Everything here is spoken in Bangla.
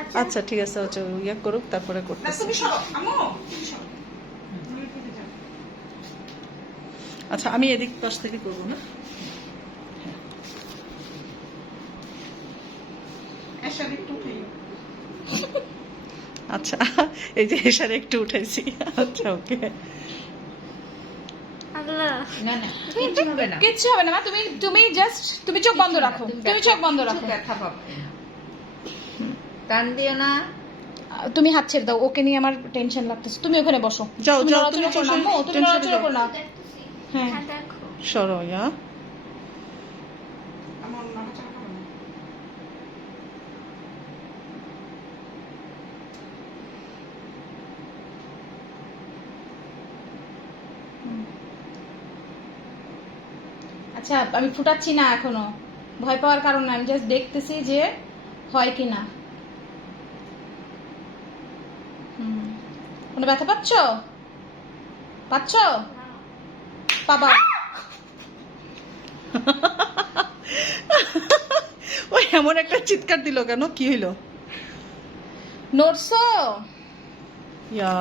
আচ্ছা। আচ্ছা ঠিক আছে আচ্ছা ইয়ে করুক তারপরে না করতেছি তুমি সরো আম্মু। তুমি সরো আচ্ছা আমি এদিক পাশ থেকে করব না? আচ্ছা এই যে এসার একটু উঠাইছি। আচ্ছা ওকে। আল্লাহ। না না কিচ্ছু হবে না। কিচ্ছু হবে না মা তুমি তুমি জাস্ট তুমি চোখ বন্ধ রাখো। তুমি চোখ বন্ধ রাখো। টান দিও না। তুমি হাত ছেড়ে দাও ওকে নিয়ে আমার টেনশন লাগতেছে। তুমি ওখানে বসো। যাও, যাও, তুমি না, তুমি টেনশনে করো না। হ্যাঁ। হ্যাঁ সরো ইয়া। আচ্ছা আমি ফুটাচ্ছি না এখনও। ভয় পাওয়ার কারণ না আমি জাস্ট দেখতেছি যে হয় কি না কোনো ব্যথা পাচ্ছ? পাচ্ছ? বাবা ওই এমন একটা চিৎকার দিল কেন? কি হইল? নড়ছ? ইয়া।